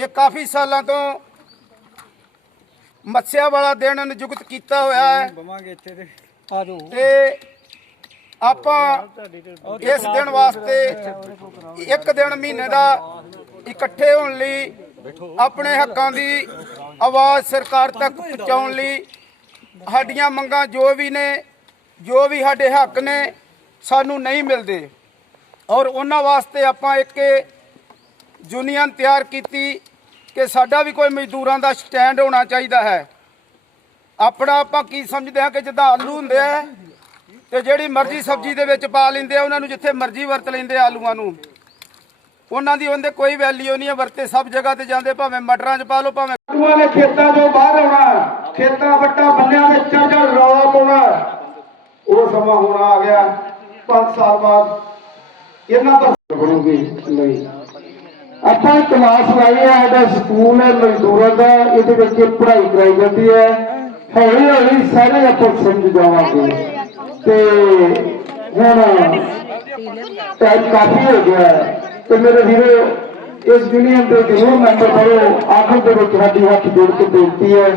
ਇਹ ਕਾਫੀ ਸਾਲਾਂ ਤੋਂ ਮੱਸਿਆ ਵਾਲਾ ਦਿਨ ਨਿਯੁਕਤ ਕੀਤਾ ਹੋਇਆ ਹੈ। ਬਵਾਂਗੇ ਇੱਥੇ ਤੇ। ਤੇ ਆਪਾਂ ਇਸ ਦਿਨ ਵਾਸਤੇ ਇੱਕ ਦਿਨ ਮਹੀਨੇ ਦਾ ਇਕੱਠੇ ਹੋਣ ਲਈ ਆਪਣੇ ਹੱਕਾਂ ਦੀ ਆਵਾਜ਼ ਸਰਕਾਰ ਤੱਕ ਪਹੁੰਚਾਉਣ ਲਈ ਸਾਡੀਆਂ ਮੰਗਾਂ ਜੋ ਵੀ ਨੇ ਜੋ ਵੀ ਸਾਡੇ ਹੱਕ ਨੇ ਸਾਨੂੰ ਨਹੀਂ ਮਿਲਦੇ। ਔਰ ਉਹਨਾਂ ਵਾਸਤੇ ਆਪਾਂ ਇੱਕ ਯੂਨੀਅਨ ਤਿਆਰ ਕੀਤੀ। ਕਿ ਸਾਡਾ ਵੀ ਕੋਈ ਮਜ਼ਦੂਰਾਂ ਦਾ ਸਟੈਂਡ ਹੋਣਾ ਚਾਹੀਦਾ ਹੈ। ਆਪਣਾ ਆਪਾਂ ਕੀ ਸਮਝਦੇ ਹਾਂ ਕਿ ਜਿੱਦਾਂ ਆਲੂ ਹੁੰਦੇ ਆ ਤੇ ਜਿਹੜੀ ਮਰਜ਼ੀ ਸਬਜ਼ੀ ਦੇ ਵਿੱਚ ਪਾ ਲੈਂਦੇ ਆ ਉਹਨਾਂ ਨੂੰ ਜਿੱਥੇ ਮਰਜ਼ੀ ਵਰਤ ਲੈਂਦੇ ਆ ਆਲੂਆਂ ਨੂੰ। ਉਹਨਾਂ ਦੀ ਉਹਦੇ ਕੋਈ ਵੈਲਿਊ ਨਹੀਂ ਹੈ ਵਰਤੇ ਸਭ ਜਗ੍ਹਾ ਤੇ ਜਾਂਦੇ ਭਾਵੇਂ ਮਟਰਾਂ 'ਚ ਪਾ ਲਓ ਭਾਵੇਂ ਆਲੂਆਂ ਨੇ ਖੇਤਾਂ ਤੋਂ ਬਾਹਰ ਆਉਣਾ ਖੇਤਾਂ ਵੱਟਾਂ ਬੰਨਿਆਂ ਦੇ ਚੜ ਚੜ ਰੌਲਾ ਪਾਉਣਾ ਉਹ ਸਮਾਂ ਹੁਣ ਆ ਗਿਆ 5 ਸਾਲ ਬਾਅਦ ਇਹਨਾਂ ਦਾ ਬਣੂਗੀ ਨਹੀਂ। ਆਪਾਂ ਕਲਾਸ ਲਾਈ ਹੈ ਸਾਡਾ ਸਕੂਲ ਹੈ, ਮਜ਼ਦੂਰਾਂ ਦਾ, ਇਹਦੇ ਵਿੱਚ ਪੜ੍ਹਾਈ ਕਰਾਈ ਜਾਂਦੀ ਹੈ। ਹੌਲੀ ਹੌਲੀ ਸਾਰੇ ਆਪਾਂ ਸਮਝ ਜਾਵਾਂਗੇ। ਤੇ ਹੁਣ ਟਾਈਮ ਕਾਫੀ ਹੋ ਗਿਆ ਹੈ। ਤੇ ਮੇਰੇ ਵੀਰੋ, ਇਸ ਯੂਨੀਅਨ ਦੇ ਜ਼ਰੂਰ ਮੈਂਬਰ ਬਣੋ ਆਖਰ ਦੇ ਵਿੱਚ ਸਾਡੀ ਹੱਥ ਜੋੜ ਕੇ ਬੇਨਤੀ ਹੈ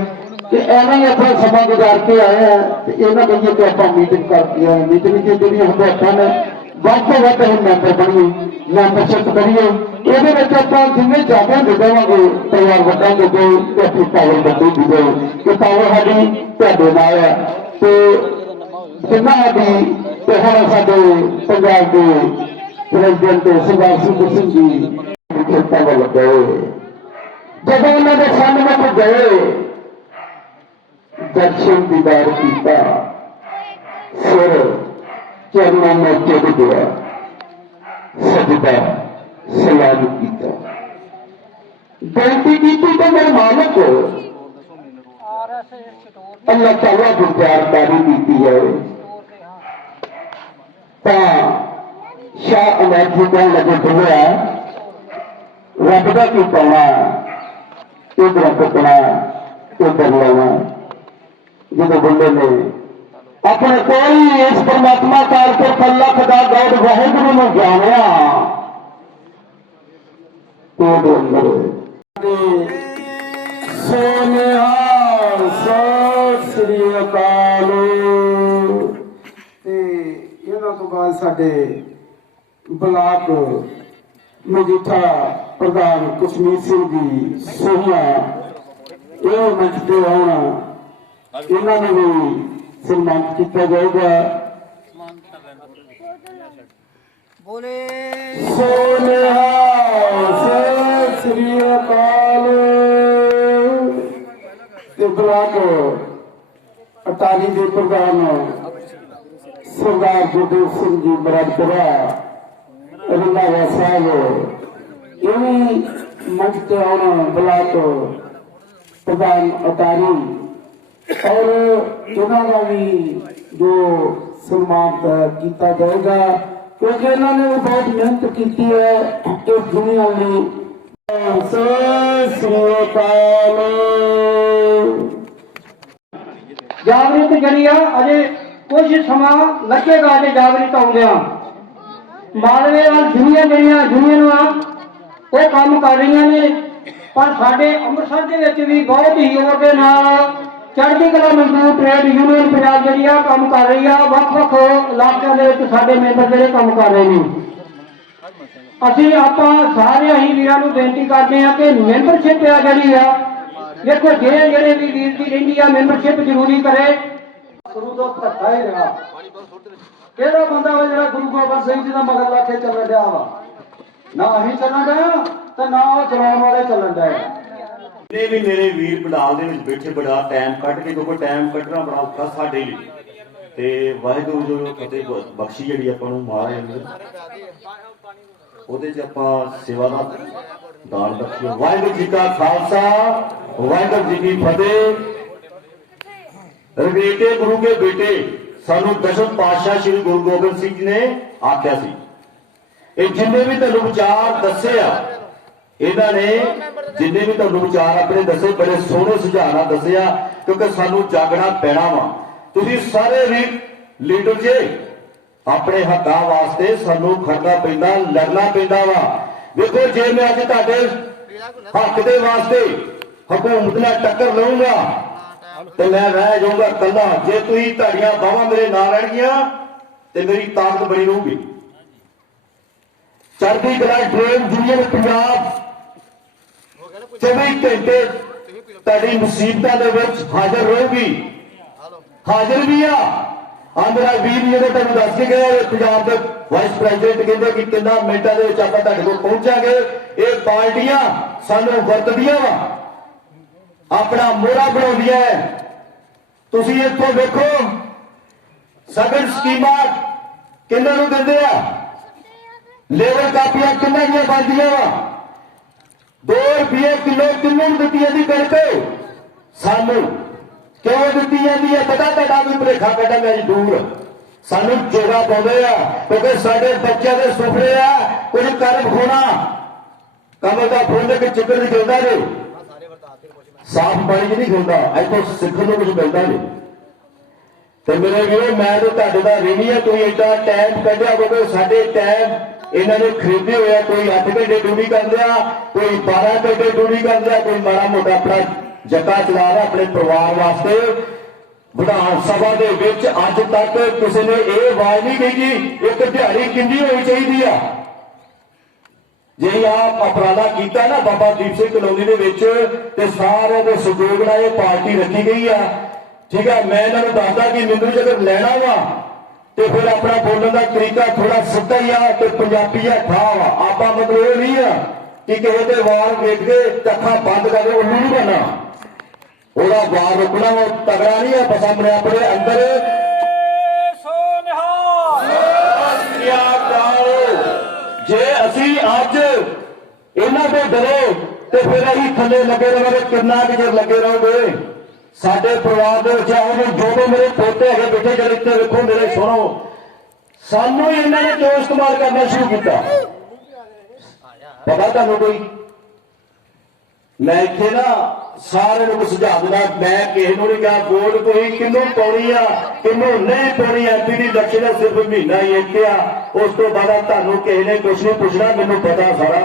ਕਿ ਇਹਨਾਂ ਹੀ ਆਪਣਾ ਸਮਾਂ ਗੁਜ਼ਾਰ ਕੇ ਆਏ ਆ ਤੇ ਇਹਨਾਂ ਕਹੀਏ ਕਿ ਆਪਾਂ ਮੀਟਿੰਗ ਕਰਦੀ ਆ ਮੀਟਿੰਗ ਦੀ ਜਿਹੜੀਆਂ ਹਦਾਇਤਾਂ ਨੇ ਵੱਧ ਤੋਂ ਵੱਧ ਅਸੀਂ ਮੈਂਬਰ ਬਣੀਏ ਮੈਂਬਰਸ਼ਿਪ ਕਰੀਏ। ਇਹਦੇ ਵਿੱਚ ਆਪਾਂ ਜਿੰਨੇ ਜ਼ਿਆਦਾ ਦੇ ਦੇਵਾਂਗੇ, ਪਰਿਵਾਰ ਵੱਡਾ ਦੇ ਤੇ ਆਪਣੀ ਪਾਵਰ ਵੱਡੀ ਦੇ ਕਿ ਪਾਵਰ ਸਾਡੀ ਤੁਹਾਡੇ ਨਾਲ ਹੈ ਤੇ ਜਿੰਨਾ ਸਾਡੀ ਤੇ ਹੁਣ ਸਾਡੇ ਪੰਜਾਬ ਦੇ ਪ੍ਰੈਜ਼ੀਡੈਂਟ ਸਰਦਾਰ ਸੁਖਬੀਰ ਸਿੰਘ ਜੀ ਖੇਤਾਂ ਵੱਲ ਗਏ ਜਦੋਂ ਉਹਨਾਂ ਦੇ ਸਾਹਮਣੇ ਗਏ, ਦਰਸ਼ਨ ਦੀਦਾਰ ਕੀਤਾ। ਸਿਰ ਚਰਨਾਂ ਵਿੱਚ ਟਿਕ ਗਿਆ ਸਜਦਾ, ਸਲਾਮ ਕੀਤਾ। ਬੇਨਤੀ ਕੀਤੀ ਕਿ ਮੇਰੇ ਮਾਲਕ ਅੱਲਾਹ ਤਾਲਾ ਗੁਰਦਾਰਦਾਰੀ ਕੀਤੀ ਹੈ ਤਾਂ ਸ਼ਾਹ ਅਮਰਜੀ ਦਾ ਲੱਗੇ ਬੋਲਿਆ ਰੱਬ ਦਾ ਕੀ ਪਾਉਣਾ? ਇਧਰ ਕੱਟਣਾ ਇਧਰ ਲਾਉਣਾ ਜਦੋਂ ਬੰਦੇ ਨੇ ਆਪਣੇ ਕੋਈ ਇਸ ਪਰਮਾਤਮਾ ਕਾਲ ਤੋਂ ਪੱਲਾ ਖਦਾ ਗੌਡ ਵਾਹਿਗੁਰੂ ਨੂੰ ਜਾਣਿਆ। ਉਹਦੇ ਅੰਦਰ ਸੋਨਿਆ ਸਤਿ ਸ੍ਰੀ ਅਕਾਲ। ਤੇ ਇਹਨਾਂ ਤੋਂ ਬਾਅਦ ਸਾਡੇ ਬਲਾਕ ਮਜੀਠਾ ਪ੍ਰਧਾਨ ਕਸ਼ਮੀਰ ਸਿੰਘ ਜੀ ਸੋਹੀਆ ਇਹ ਮੰਚ ਤੇ ਆਉਣਾ ਇਹਨਾਂ ਨੂੰ ਵੀ ਸਨਮਾਨਿਤ ਕੀਤਾ ਜਾਏਗਾ ਬੋਲੇ। ਸੋਨਿਹਾ ਸਤਿ ਸ੍ਰੀ ਅਕਾਲ। ਤੇ ਬਲਾਕ ਅਟਾਰੀ ਦੇ ਪ੍ਰਧਾਨ ਸਰਦਾਰ ਗੁਰਦੇਵ ਸਿੰਘ ਜੀ ਬਰਾਦਰਾ ਰੰਗਾਵਾ ਸਾਹਿਬ ਇਹ ਵੀ ਮੰਚ ਤੇ ਆਉਣ ਬਲਾਕ ਪ੍ਰਧਾਨ ਅਟਾਰੀ ਔਰ ਇਹਨਾਂ ਦਾ ਵੀ ਜੋ ਸਨਮਾਨ ਕੀਤਾ ਜਾਏਗਾ, ਕਿਉਂਕਿ ਇਹਨਾਂ ਨੇ ਬਹੁਤ ਮਿਹਨਤ ਕੀਤੀ ਹੈ ਇਸ ਦੁਨੀਆ ਲਈ। ਸਤਿ ਸ੍ਰੀ ਜਾਗਰਿਤ ਜਿਹੜੀ ਅਜੇ ਕੁਝ ਸਮਾਂ ਲੱਗੇਗਾ ਅਜੇ ਜਾਗਰਿਤ ਆਉਂਦਿਆਂ। ਮਾਲਵੇ ਵਾਲ ਜੁਨੀਆਂ ਜਿਹੜੀਆਂ ਯੂਨੀਅਨਾਂ ਉਹ ਕੰਮ ਕਰ ਰਹੀਆਂ ਨੇ, ਪਰ ਸਾਡੇ ਅੰਮ੍ਰਿਤਸਰ ਦੇ ਵਿੱਚ ਵੀ ਬਹੁਤ ਹੀ ਜ਼ੋਰ ਦੇ ਨਾਲ ਚੜ੍ਹਦੀ ਕਲਾ ਮਜ਼ਦੂਰ ਟ੍ਰੇਡ ਯੂਨੀਅਨ ਪੰਜਾਬ ਜਿਹੜੀ ਆ ਕੰਮ ਕਰ ਰਹੀ ਆ, ਵੱਖ-ਵੱਖ ਇਲਾਕਿਆਂ ਦੇ ਵਿੱਚ ਸਾਡੇ ਮੈਂਬਰ ਜਿਹੜੇ ਕੰਮ ਕਰ ਰਹੇ ਨੇ। ਅਸੀਂ ਆਪਾਂ ਸਾਰੇ ਹੀ ਵੀਰਾਂ ਨੂੰ ਬੇਨਤੀ ਕਰਦੇ ਹਾਂ ਕਿ ਮੈਂਬਰਸ਼ਿਪ ਆ ਜਿਹੜੀ ਆ, ਦੇਖੋ ਜਿਹੜੇ ਜਿਹੜੇ ਵੀ ਵੀਰ ਦੀ ਰਹਿੰਦੀ ਆ ਮੈਂਬਰਸ਼ਿਪ ਜ਼ਰੂਰੀ ਕਰੇ। ਗੁਰੂ ਦਾ ਭੱਟਾ ਹੀ ਰਿਹਾ। ਕਿਹੜਾ ਬੰਦਾ ਵਾ ਜਿਹੜਾ ਗੁਰੂ ਗੋਬਿੰਦ ਸਿੰਘ ਜੀ ਦਾ ਮਗਰ ਲਾ ਕੇ ਚੱਲਣ ਡਿਆ ਵਾ? ਨਾ ਅਸੀਂ ਚੱਲਣ ਦਾ ਤੇ ਨਾ ਉਹ ਚਲਾਉਣ ਵਾਲੇ ਚੱਲਣ ਦਾ ਨੇ ਵੀ ਮੇਰੇ ਵੀਰ ਪੰਡਾਲ ਦੇ ਵਿੱਚ ਬੈਠੇ, ਬੜਾ ਟਾਈਮ ਕੱਢ ਕੇ, ਕਿਉਂਕਿ ਟਾਈਮ ਕੱਢਣਾ ਬੜਾ ਔਖਾ ਸਾਡੇ ਲਈ। ਤੇ ਵਾਹਿਗੁਰੂ ਜੋ ਫਤਿਹ ਬਖਸ਼ੀ ਜਿਹੜੀ ਆਪਾਂ ਨੂੰ ਮਹਾਰਾਜ ਨੇ। ਉਹਦੇ 'ਚ ਆਪਾਂ ਸੇਵਾ ਦਾ ਦਾਨ ਬਖਸ਼ੀਏ ਵਾਹਿਗੁਰੂ ਜੀ ਕਾ ਖਾਲਸਾ, ਵਾਹਿਗੁਰੂ ਜੀ ਕੀ ਫਤਿਹ। ਰਵੇਟੇ ਗੁਰੂ ਕੇ ਬੇਟੇ, ਸਾਨੂੰ ਦਸ਼ਮ ਪਾਤਸ਼ਾਹ ਸ੍ਰੀ ਗੁਰੂ ਗੋਬਿੰਦ ਸਿੰਘ ਜੀ ਨੇ ਆਖਿਆ ਸੀ। ਇਹ ਜਿੰਨੇ ਵੀ ਤੁਹਾਨੂੰ ਵਿਚਾਰ ਦੱਸੇ ਆ ਇਹਨਾਂ ਨੇ ਜਿੰਨੇ ਵੀ ਤੁਹਾਨੂੰ ਵਿਚਾਰ ਆਪਣੇ ਦੱਸੇ, ਬੜੇ ਸੋਹਣੇ ਸੁਝਾਅ ਨਾਲ ਦੱਸਿਆ ਕਿਉਂਕਿ ਸਾਨੂੰ ਜਾਗਣਾ ਪੈਣਾ ਵਾ। ਤੁਸੀਂ ਸਾਰੇ ਵੀ ਲੀਡਰ ਜੇ, ਆਪਣੇ ਹੱਕਾਂ ਵਾਸਤੇ ਸਾਨੂੰ ਖੜਨਾ ਪੈਂਦਾ, ਲੜਨਾ ਪੈਂਦਾ ਵਾ। ਵੇਖੋ, ਜੇ ਮੈਂ ਅੱਜ ਤੁਹਾਡੇ ਹੱਕ ਦੇ ਵਾਸਤੇ ਹਕੂਮਤ ਨਾਲ ਟੱਕਰ ਲਊਂਗਾ, ਤੇ ਮੈਂ ਰਹਿ ਜਾਊਂਗਾ ਕੱਲਾ ਜੇ ਤੁਸੀਂ ਤੁਹਾਡੀਆਂ ਬਾਹਾਂ ਮੇਰੇ ਨਾਲ ਰਹਿਣਗੀਆਂ, ਤੇ ਮੇਰੀ ਤਾਕਤ ਬਣੀ ਰਹੂਗੀ। ਚੜ੍ਹਦੀ ਕਲਾ ਟ੍ਰੇਨ ਯੂਨੀਅਨ ਪੰਜਾਬ 24 ਘੰਟੇ ਤੁਹਾਡੀ ਮੁਸੀਬਤਾਂ ਦੇ ਵਿੱਚ ਹਾਜ਼ਰ ਰਹੂਗੀ। ਹਾਜ਼ਰ ਵੀ ਆ। ਆ ਵੀਰ ਜਿਹੜੇ ਤੁਹਾਨੂੰ ਦੱਸ ਕੇ ਗਏ ਪੰਜਾਬ ਦੇ ਵਾਈਸ ਪ੍ਰੈਜ਼ੀਡੈਂਟ ਕਹਿੰਦੇ ਕਿ ਕਿੰਨਾ ਮਿੰਟਾਂ ਦੇ ਵਿੱਚ ਆਪਾਂ ਤੁਹਾਡੇ ਕੋਲ ਪਹੁੰਚਾਂਗੇ। ਇਹ ਪਾਰਟੀਆਂ ਸਾਨੂੰ ਵਰਤਦੀਆਂ ਵਾ। ਆਪਣਾ ਮੋਹਰਾ ਬਣਾਉਂਦੀਆਂ ਹੈ। ਤੁਸੀਂ ਇੱਥੋਂ ਵੇਖੋ, ਸਗਨ ਸਕੀਮਾਂ ਕਿੰਨਾਂ ਨੂੰ ਦਿੰਦੇ ਆ? ਲੇਬਰ ਕਾਪੀਆਂ ਕਿੰਨਾਂ ਦੀਆਂ ਬਣਦੀਆਂ ਵਾ? 2 ਰੁਪਏ ਕਿਲੋ ਕਿੰਨੂੰ ਨੂੰ ਦਿੱਤੀ ਜਾਂਦੀ ਕਣਕ? ਸਾਨੂੰ ਕਿਉਂ ਦਿੱਤੀ ਜਾਂਦੀ ਹੈ ਪਤਾ ਤੁਹਾਡਾ ਵੀ ਭੁਲੇਖਾ ਕੱਢਾ ਮੈਂ ਦੂਰ। ਸਾਨੂੰ ਜੋਗਾ ਪਾਉਂਦੇ ਆ, ਕਿਉਂਕਿ ਸਾਡੇ ਬੱਚਿਆਂ ਦੇ ਸੁਪਨੇ ਆ ਕੁਝ ਕਰ ਵਿਖਾਉਣਾ ਕਮਲ ਦਾ ਫੁੱਲ ਕਿ ਚਿੱਕੜ ਨਹੀਂ ਖਿਲਦਾ ਜੇ। ਸਾਫ਼ ਪਾਣੀ ਨਹੀਂ ਖਿਲਦਾ ਇੱਥੋਂ ਸਿੱਖਣ ਨੂੰ ਕੁਝ ਮਿਲਦਾ ਨਹੀਂ। ਤੇ ਮੇਰੇ ਵੀਰੋ, ਮੈਂ ਤਾਂ ਤੁਹਾਡੇ ਦਾ ਰਿਣੀ ਆ, ਤੁਸੀਂ ਏਡਾ ਟਾਈਮ ਕੱਢਿਆ, ਕਿਉਂਕਿ ਸਾਡੇ ਟਾਈਮ ਇਹਨਾਂ ਨੇ ਖਰੀਦੇ ਹੋਇਆ ਕੋਈ 8 ਘੰਟੇ ਡਿਊਟੀ ਕਰਦੇ ਕੋਈ 12 ਘੰਟੇ ਡਿਊਟੀ ਕਰਦੇ ਕੋਈ ਮਾੜਾ ਮੋਟਾ ਆਪਣਾ ਜੱਟਾ ਚਲਾ ਰਿਹਾ ਆਪਣੇ ਪਰਿਵਾਰ ਵਾਸਤੇ। ਵਿਧਾਨ ਸਭਾ ਦੇ ਵਿੱਚ ਅੱਜ ਤੱਕ ਕਿਸੇ ਨੇ ਇਹ ਆਵਾਜ਼ ਨਹੀਂ ਕਹੀ ਇੱਕ ਦਿਹਾੜੀ ਕਿੰਨੀ ਹੋਣੀ ਚਾਹੀਦੀ ਆ। ਜੇ ਆਪ ਅਪਰਾਧਾ ਕੀਤਾ ਨਾ ਬਾਬਾ ਦੀਪ ਸਿੰਘ ਕਲੋਨੀ ਦੇ ਵਿੱਚ, ਤੇ ਸਾਰਿਆਂ ਦੇ ਸਹਿਯੋਗ ਨਾਲ ਇਹ ਪਾਰਟੀ ਰੱਖੀ ਗਈ ਆ। ਠੀਕ ਆ, ਮੈਂ ਇਹਨਾਂ ਨੂੰ ਦੱਸਦਾ ਕਿ ਮੈਨੂੰ ਜੇਕਰ ਲੈਣਾ ਵਾ ਤੇ ਫਿਰ ਆਪਣਾ ਬੋਲਣ ਦਾ ਤਰੀਕਾ ਥੋੜਾ ਸਿੱਧਾ ਹੀ ਆ ਤੇ ਪੰਜਾਬੀ ਆ ਠਾ ਵਾ ਆਪਾਂ ਮਤਲਬ ਇਹ ਨਹੀਂ ਆ ਕਿ ਕਿਸੇ ਦੇ ਵਾਰ ਵੇਖ ਕੇ ਅੱਖਾਂ ਬੰਦ ਕਰ ਦੇ ਉਹਨੂੰ ਨਹੀਂ ਬਣਾ ਉਹਦਾ ਵਾਰ ਰੁਕਣਾ ਉਹ ਤਗੜਾ ਨਹੀਂ ਆ ਸਾਹਮਣੇ ਆਪਣੇ ਅੰਦਰ। ਜੇ ਅਸੀਂ ਅੱਜ ਇਹਨਾਂ ਦੇ ਡਰੇ ਤੇ ਫਿਰ ਅਸੀਂ ਥੱਲੇ ਲੱਗੇ ਰਹਾਂਗੇ ਕਿੰਨਾ ਕੁ ਚਿਰ ਲੱਗੇ ਰਹੋਗੇ? ਸਾਡੇ ਪਰਿਵਾਰ ਦੇ ਵਿੱਚ ਆਉਂ ਜੋ ਵੀ ਮੇਰੇ ਪੋਤੇ ਹੈਗੇ ਬੈਠੇ ਜਿਹੜੇ ਇੱਥੇ ਵੇਖੋ, ਮੇਰੇ ਸੁਣੋ। ਸਾਨੂੰ ਇਹਨਾਂ ਨੇ ਕਿਉਂ ਇਸਤੇਮਾਲ ਕਰਨਾ ਸ਼ੁਰੂ ਕੀਤਾ? ਪਤਾ ਤੁਹਾਨੂੰ ਕੋਈ? ਮੈਂ ਇੱਥੇ ਨਾ ਸਾਰਿਆਂ ਨੂੰ ਸੁਝਾਅ ਦਿੰਦਾ, ਮੈਂ ਕਿਸੇ ਨੂੰ ਨਹੀਂ ਕਿਹਾ ਵੋਟ ਕੋਈ ਕਿਹਨੂੰ ਪਾਉਣੀ ਆ, ਕਿਹਨੂੰ ਨਹੀਂ ਪਾਉਣੀ ਐਮਪੀ ਦੀ ਇਲੈਕਸ਼ਨ ਹੈ ਸਿਰਫ ਮਹੀਨਾ ਹੀ ਇੱਥੇ ਆ। ਉਸ ਤੋਂ ਬਾਅਦ ਤੁਹਾਨੂੰ ਕਿਸੇ ਨੇ ਕੁਝ ਨਹੀਂ ਪੁੱਛਣਾ, ਮੈਨੂੰ ਪਤਾ ਸਾਰਾ।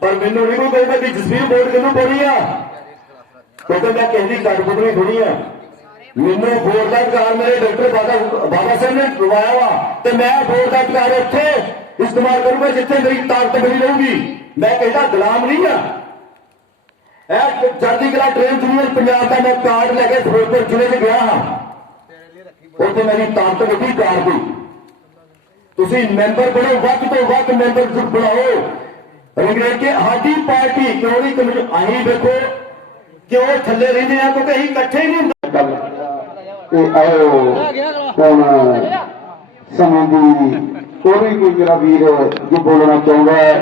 ਪਰ ਮੈਨੂੰ ਨਹੀਂ ਕੋਈ ਕਹਿੰਦਾ ਕਿ ਜਸਵੀਰ ਵੋਟ ਕਿਹਨੂੰ ਪਾਉਣੀ ਆ? ਕਿਉਂਕਿ ਮੈਂ ਕਿਸੇ ਦੀ ਕਟਪੁਤਲੀ ਥੋੜੀ ਆ ਮੈਨੂੰ ਵੋਟ ਦਾ ਅਧਿਕਾਰ ਮੇਰੇ ਡਾਕਟਰ ਬਾਬਾ ਬਾਬਾ ਸਾਹਿਬ ਨੇ ਦਵਾਇਆ ਵਾ ਤੇ ਮੈਂ ਵੋਟ ਦਾ ਅਧਿਕਾਰ ਉੱਥੇ ਇਸਤੇਮਾਲ ਕਰੂੰਗਾ ਜਿੱਥੇ ਮੇਰੀ ਤਾਕਤ ਬਣੀ ਰਹੂਗੀ ਮੈਂ ਕਹਿੰਦਾ ਗੁਲਾਮ ਨਹੀਂ ਆ ਇਹ ਚੜ੍ਹਦੀ ਕਲਾ ਟ੍ਰੇਨ ਯੂਨੀਅਨ ਪੰਜਾਬ ਦਾ ਮੈਂ ਕਾਰਡ ਲੈ ਕੇ ਫਿਰੋਜ਼ਪੁਰ ਜ਼ਿਲ੍ਹੇ 'ਚ ਗਿਆ ਹਾਂ ਉੱਥੇ ਮੇਰੀ ਤਾਕਤ ਵੱਡੀ ਕਾਰ ਦੀ ਤੁਸੀਂ ਮੈਂਬਰ ਬਣੋ ਵੱਧ ਤੋਂ ਵੱਧ ਮੈਂਬਰ ਬਣਾਓ ਰਿਗਰੇਟ ਕੇ ਸਾਡੀ ਪਾਰਟੀ ਕਿਉਂ ਨਹੀਂ ਕਮਿਸ਼ਨ ਅਸੀਂ ਵੇਖੋ ਕਿਉਂ ਥੱਲੇ ਰਹਿੰਦੇ ਆ? ਕਿਉਂਕਿ ਅਸੀਂ ਇਕੱਠੇ ਹੀ ਨਹੀਂ ਤੇ ਆਓ ਹੁਣ ਸਮੇਂ ਦੀ ਕੋਈ ਕੋਈ ਮੇਰਾ ਵੀਰ ਜੋ ਬੋਲਣਾ ਚਾਹੁੰਦਾ ਹੈ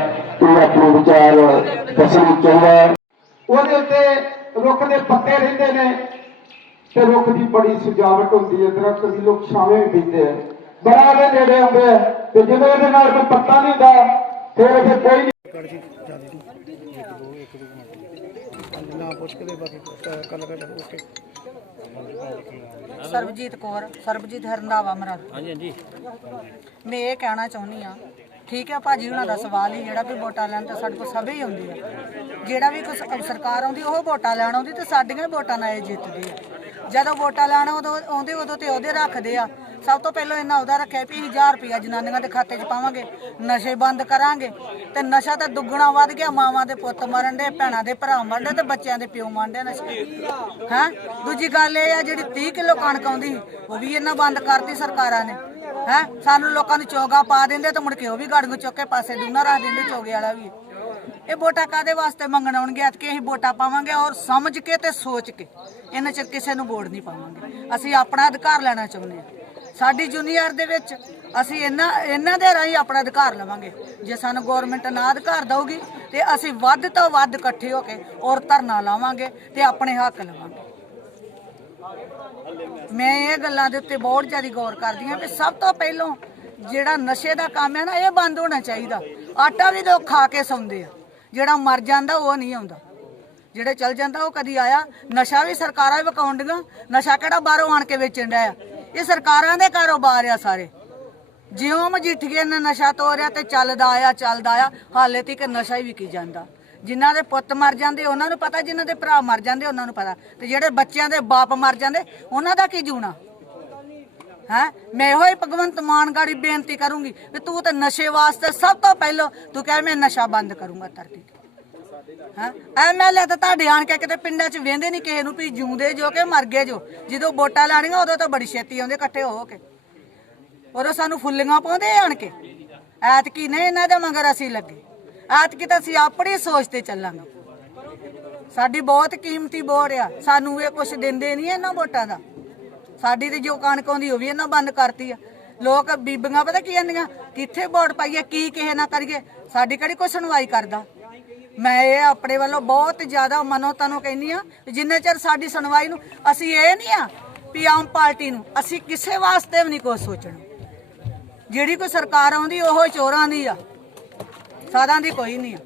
ਆਪਣੇ ਵਿਚਾਰ ਦੱਸਣਾ ਚਾਹੁੰਦਾ ਹੈ। ਉਹਦੇ ਉੱਤੇ ਰੁੱਖ ਦੇ ਪੱਤੇ ਰਹਿੰਦੇ ਨੇ ਤੇ ਰੁੱਖ ਦੀ ਬੜੀ ਸਜਾਵਟ ਹੁੰਦੀ ਹੈ ਦਰਖਤ ਦੀ ਲੋਕ ਛਾਵੇਂ ਵੀ ਬੈਠਦੇ ਆ। ਬੜਾ ਉਹਦੇ ਨੇੜੇ ਆਉਂਦੇ ਆ ਤੇ ਜਦੋਂ ਇਹਦੇ ਨਾਲ ਕੋਈ ਪੱਤਾ ਨਹੀਂ ਹੁੰਦਾ ਫਿਰ ਇੱਥੇ ਕੋਈ ਨਹੀਂ ਨਾ ਪੁੱਛ ਕੇ ਦੇ ਬਾਕੀ ਕੱਲ ਕੱਲ ਓਕੇ। ਸਰਬਜੀਤ ਕੌਰ ਸਰਬਜੀਤ ਹਰਨਾਵਾ ਮਰਾ। ਹਾਂਜੀ ਹਾਂਜੀ। ਮੈਂ ਇਹ ਕਹਿਣਾ ਚਾਹੁੰਦੀ ਆ ਠੀਕ ਹੈ ਭਾਜੀ ਉਹਨਾਂ ਦਾ ਸਵਾਲ ਹੀ ਜਿਹੜਾ ਵੀ ਵੋਟਾਂ ਲੈਣ ਤਾਂ ਸਾਡੇ ਕੋਲ ਸਭੇ ਹੀ ਆਉਂਦੇ ਆ। ਜਿਹੜਾ ਵੀ ਕੋਈ ਸਰਕਾਰ ਆਉਂਦੀ ਉਹ ਵੋਟਾਂ ਲੈਣ ਆਉਂਦੀ ਤੇ ਸਾਡੀਆਂ ਹੀ ਵੋਟਾਂ ਨਾਲ ਇਹ ਜਿੱਤਦੇ ਆ। ਜਦੋਂ ਵੋਟਾਂ ਲੈਣ ਉਦੋਂ ਆਉਂਦੇ ਉਦੋਂ ਤੇ ਉਹਦੇ ਰੱਖਦੇ ਆ। ਸਭ ਤੋਂ ਪਹਿਲਾਂ ਇਹਨਾਂ ਉਹਦਾ ਰੱਖਿਆ ਵੀ 1000 ਰੁਪਇਆ ਜਨਾਨੀਆਂ ਦੇ ਖਾਤੇ 'ਚ ਪਾਵਾਂਗੇ, ਨਸ਼ੇ ਬੰਦ ਕਰਾਂਗੇ ਤੇ ਨਸ਼ਾ ਤਾਂ ਦੁੱਗਣਾ ਵੱਧ ਗਿਆ, ਮਾਵਾਂ ਦੇ ਪੁੱਤ ਮਰਨ ਦੇ ਭੈਣਾਂ ਦੇ ਭਰਾ ਮਰਨ ਦੇ ਤੇ ਬੱਚਿਆਂ ਦੇ ਪਿਓ ਮਰਨ ਦੇ ਨਸ਼ੇ। ਹਾਂ? ਦੂਜੀ ਗੱਲ ਇਹ ਆ, ਜਿਹੜੀ 30 ਕਿਲੋ ਕਣਕ ਆਉਂਦੀ, ਉਹ ਵੀ ਇਹਨਾਂ ਬੰਦ ਕਰਤੀ ਸਰਕਾਰਾਂ ਨੇ। ਹੈ? ਸਾਨੂੰ ਲੋਕਾਂ ਨੂੰ ਚੋਗਾ ਪਾ ਦਿੰਦੇ ਤੇ ਮੁੜ ਕੇ ਉਹ ਵੀ ਗਾੜੀਆਂ ਚੁੱਕ ਕੇ ਪਾਸੇ ਦੂਨਾ ਰੱਖ ਦਿੰਦੇ, ਚੋਗੇ ਵਾਲਾ ਵੀ। ਇਹ ਵੋਟਾਂ ਕਾਦੇ ਵਾਸਤੇ ਮੰਗਣ ਆਉਣਗੇ? ਕਿ ਅਸੀਂ ਵੋਟਾਂ ਪਾਵਾਂਗੇ ਔਰ ਸਮਝ ਕੇ ਤੇ ਸੋਚ ਕੇ। ਇਹਨਾਂ ਚ ਕਿਸੇ ਨੂੰ ਵੋਟ ਨਹੀਂ ਪਾਵਾਂਗੇ। ਅਸੀਂ ਆਪਣਾ ਅਧਿਕਾਰ ਲੈਣਾ ਚਾਹੁੰਦੇ ਹਾਂ। ਸਾਡੀ ਜੂਨੀਅਰ ਦੇ ਵਿੱਚ ਅਸੀਂ ਇਹਨਾਂ ਇਹਨਾਂ ਦੇ ਰਾਹੀਂ ਆਪਣਾ ਅਧਿਕਾਰ ਲਵਾਂਗੇ। ਜੇ ਸਾਨੂੰ ਗਵਰਨਮੈਂਟ ਨਾ ਅਧਿਕਾਰ ਦਊਗੀ, ਤੇ ਅਸੀਂ ਵੱਧ ਤੋਂ ਵੱਧ ਇਕੱਠੇ ਹੋ ਕੇ ਔਰ ਧਰਨਾ ਲਾਵਾਂਗੇ ਤੇ ਆਪਣੇ ਹੱਕ ਲਵਾਂਗੇ। ਮੈਂ ਇਹ ਗੱਲਾਂ ਦੇ ਉੱਤੇ ਬਹੁਤ ਜ਼ਿਆਦਾ ਗੌਰ ਕਰਦੀ ਹਾਂ ਕਿ ਸਭ ਤੋਂ ਪਹਿਲਾਂ ਜਿਹੜਾ ਨਸ਼ੇ ਦਾ ਕੰਮ ਹੈ ਨਾ, ਇਹ ਬੰਦ ਹੋਣਾ ਚਾਹੀਦਾ। ਆਟਾ ਵੀ ਲੋਕ ਖਾ ਕੇ ਸੌਂਦੇ ਆ। ਜਿਹੜਾ ਮਰ ਜਾਂਦਾ, ਉਹ ਨਹੀਂ ਆਉਂਦਾ। ਜਿਹੜੇ ਚਲ ਜਾਂਦਾ, ਉਹ ਕਦੀ ਆਇਆ। ਨਸ਼ਾ ਵੀ ਸਰਕਾਰਾਂ ਹੀ ਵਕਾਉਂਦੀਆਂ ਨਸ਼ਾ ਕਿਹੜਾ ਬਾਹਰੋਂ ਆਣ ਕੇ ਵੇਚਣ ਡਿਆ ਆ? ਇਹ ਸਰਕਾਰਾਂ ਦੇ ਕਾਰੋਬਾਰ ਆ ਸਾਰੇ। ਜਿਉਂ ਮਜੀਠੀਏ ਨੇ ਨਸ਼ਾ ਤੋਰਿਆ ਤੇ ਚੱਲਦਾ ਆਇਆ ਚੱਲਦਾ ਆਇਆ, ਹਾਲੇ ਤੱਕ ਨਸ਼ਾ ਹੀ ਵਿਕੀ ਜਾਂਦਾ। ਜਿਨ੍ਹਾਂ ਦੇ ਪੁੱਤ ਮਰ ਜਾਂਦੇ, ਉਹਨਾਂ ਨੂੰ ਪਤਾ, ਜਿਨ੍ਹਾਂ ਦੇ ਭਰਾ ਮਰ ਜਾਂਦੇ, ਉਹਨਾਂ ਨੂੰ ਪਤਾ। ਤੇ ਜਿਹੜੇ ਬੱਚਿਆਂ ਦੇ ਬਾਪ ਮਰ ਜਾਂਦੇ, ਉਹਨਾਂ ਦਾ ਕੀ ਜੂਣਾ? ਹੈ? ਮੈਂ ਇਹੋ ਹੀ ਭਗਵੰਤ ਮਾਨ ਗਾੜੀ ਬੇਨਤੀ ਕਰੂੰਗੀ ਵੀ ਤੂੰ ਤਾਂ ਨਸ਼ੇ ਵਾਸਤੇ ਸਭ ਤੋਂ ਪਹਿਲਾਂ ਤੂੰ ਕਹਿ ਮੈਂ ਨਸ਼ਾ ਬੰਦ ਕਰੂੰਗਾ ਧਰਤੀ ਤੇ। ਹਾਂ? ਐਮਐਲਏ ਤਾਂ ਤੁਹਾਡੇ ਆਣ ਕੇ ਕਿਤੇ ਪਿੰਡਾਂ 'ਚ ਵੇਂਦੇ ਨਹੀਂ ਕਿਸੇ ਨੂੰ ਵੀ ਜੂੰਦੇ ਜੋ ਕਿ ਮਰ ਗਏ ਜੋ। ਜਦੋਂ ਵੋਟਾਂ ਲੈਣੀਆਂ ਉਦੋਂ ਤਾਂ ਬੜੀ ਛੇਤੀ ਆਉਂਦੇ, ਇਕੱਠੇ ਹੋ ਕੇ। ਉਦੋਂ ਸਾਨੂੰ ਫੁੱਲੀਆਂ ਪਾਉਂਦੇ ਆਣ ਕੇ। ਐਤਕੀ ਨਹੀਂ ਇਹਨਾਂ ਦੇ ਮਗਰ ਅਸੀਂ ਲੱਗੇ। ਐਤਕੀ ਤਾਂ ਅਸੀਂ ਆਪਣੀ ਸੋਚ ਤੇ ਚੱਲਾਂਗੇ। ਸਾਡੀ ਬਹੁਤ ਕੀਮਤੀ ਵੋਟ ਆ। ਸਾਨੂੰ ਇਹ ਕੁਝ ਦਿੰਦੇ ਨਹੀਂ ਇਹਨਾਂ ਵੋਟਾਂ ਦਾ। ਸਾਡੀ ਤੇ ਜੋ ਕਣਕ ਆਉਂਦੀ, ਉਹ ਵੀ ਇਹਨਾਂ ਬੰਦ ਕਰਤੀ ਆ। ਲੋਕ ਬੀਬੀਆਂ ਪਤਾ ਕੀ ਕਹਿੰਦੀਆਂ ਕਿੱਥੇ ਵੋਟ ਪਾਈਏ, ਕੀ ਕਿਸੇ ਨਾ ਕਰੀਏ? ਸਾਡੀ ਕਿਹੜੀ ਕੋਈ ਸੁਣਵਾਈ ਕਰਦਾ? ਮੈਂ ਇਹ ਆਪਣੇ ਵੱਲੋਂ ਬਹੁਤ ਜ਼ਿਆਦਾ ਮਨੋ ਤਨੋ ਕਹਿੰਦੀ ਆ ਜਿੰਨੇ ਚਿਰ ਸਾਡੀ ਸੁਣਵਾਈ ਨੂੰ ਅਸੀਂ ਇਹ ਨਹੀਂ ਆ ਵੀ ਆਮ ਪਾਰਟੀ ਨੂੰ ਅਸੀਂ ਕਿਸੇ ਵਾਸਤੇ ਵੀ ਨਹੀਂ ਕੁਝ ਸੋਚਣਾ। ਜਿਹੜੀ ਕੋਈ ਸਰਕਾਰ ਆਉਂਦੀ, ਉਹ ਚੋਰਾਂ ਦੀ ਆ। ਸਾਦਾਂ ਦੀ ਕੋਈ ਨਹੀਂ ਆ।